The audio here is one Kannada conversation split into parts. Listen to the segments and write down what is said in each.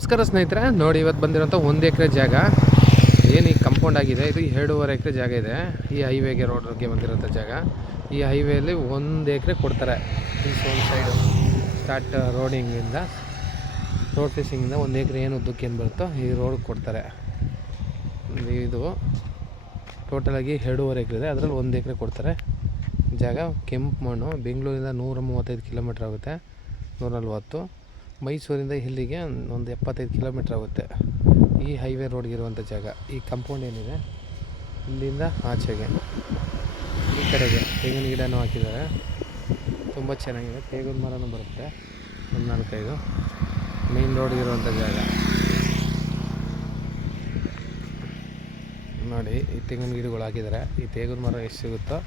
ನಮಸ್ಕಾರ ಸ್ನೇಹಿತರೆ, ನೋಡಿ ಇವತ್ತು ಬಂದಿರೋಂಥ 1 ಎಕರೆ ಜಾಗ ಏನು ಈ ಕಂಪೌಂಡ್ ಆಗಿದೆ. ಇದು 2.5 ಎಕರೆ ಜಾಗ ಇದೆ. ಈ ಹೈವೇಗೆ ರೋಡ್ಗೆ ಬಂದಿರೋಂಥ ಜಾಗ. ಈ ಹೈವೇಲಿ 1 ಎಕರೆ ಕೊಡ್ತಾರೆ. ಒಂದು ಸೈಡು ಸ್ಟಾರ್ಟ್ ರೋಡಿಂಗಿಂದ ರೋಡ್ ಫೇಸಿಂಗಿಂದ 1 ಎಕರೆ ಏನು ಉದ್ದಕ್ಕೆ ಏನು ಬರುತ್ತೋ ಈ ರೋಡ್ ಕೊಡ್ತಾರೆ. ಇದು ಟೋಟಲಾಗಿ 2.5 ಎಕರೆ ಇದೆ. ಅದರಲ್ಲಿ 1 ಎಕರೆ ಕೊಡ್ತಾರೆ. ಜಾಗ ಕೆಂಪು ಮಣ್ಣು. ಬೆಂಗಳೂರಿಂದ 135 ಕಿಲೋಮೀಟ್ರ್ ಆಗುತ್ತೆ, 140. ಮೈಸೂರಿಂದ ಇಲ್ಲಿಗೆ ಒಂದು 75 ಕಿಲೋಮೀಟ್ರ್ ಆಗುತ್ತೆ. ಈ ಹೈವೇ ರೋಡ್ಗಿರುವಂಥ ಜಾಗ. ಈ ಕಂಪೌಂಡ್ ಏನಿದೆ ಇಲ್ಲಿಂದ ಆಚೆಗೆ ಈ ಕಡೆಗೆ ತೆಂಗಿನ ಗಿಡನೂ ಹಾಕಿದ್ದಾರೆ. ತುಂಬ ಚೆನ್ನಾಗಿದೆ. ತೇಗಿನ ಮರನೂ ಬರುತ್ತೆ, ಒಂದು 4-5. ಮೇನ್ ರೋಡ್ಗಿರುವಂಥ ಜಾಗ ನೋಡಿ. ಈ ತೆಂಗಿನ ಗಿಡಗಳು ಹಾಕಿದ್ದಾರೆ. ಈ ತೇಗಿನ ಮರ ಎಷ್ಟು ಸಿಗುತ್ತೋ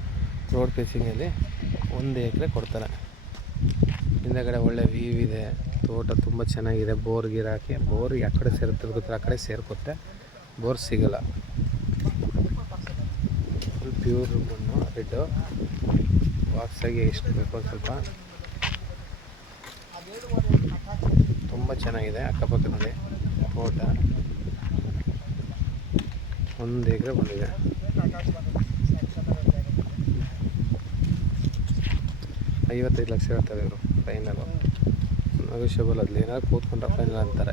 ರೋಡ್ ಫೇಸಿಂಗಲ್ಲಿ 1 ಎಕರೆ ಕೊಡ್ತಾರೆ. ಹಿಂದಗಡೆ ಒಳ್ಳೆ ವ್ಯೂ ಇದೆ. ತೋಟ ತುಂಬ ಚೆನ್ನಾಗಿದೆ. ಬೋರ್ ಗೀರ್ ಹಾಕಿ, ಬೋರ್ ಆ ಕಡೆ ಸೇರುತ್ತೆ, ಆ ಕಡೆ ಸೇರ್ಕೊತ್ತೆ. ಬೋರ್ ಸಿಗಲ್ಲ. ಫುಲ್ ಪ್ಯೂರ್ ಮಣ್ಣು, ರೆಡ್ಡು ವಾಕ್ಸಾಗಿ ಎಷ್ಟು ಬೇಕು ಒಂದು ಸ್ವಲ್ಪ. ತುಂಬ ಚೆನ್ನಾಗಿದೆ. ಅಕ್ಕಪಕ್ಕದಲ್ಲಿ ತೋಟ 1 ಎಕರೆ ಬಂದಿದೆ. 55 ಲಕ್ಷ ಹೇಳ್ತಾರೆ ಇವರು ಫೈನಲು. ನೆಗೋಷಿಯಬಲ್. ಅಲ್ಲಿ ಏನಾದ್ರು ಕೂತ್ಕೊಂಡ್ರೆ ಫೈನಲ್ ಅಂತಾರೆ.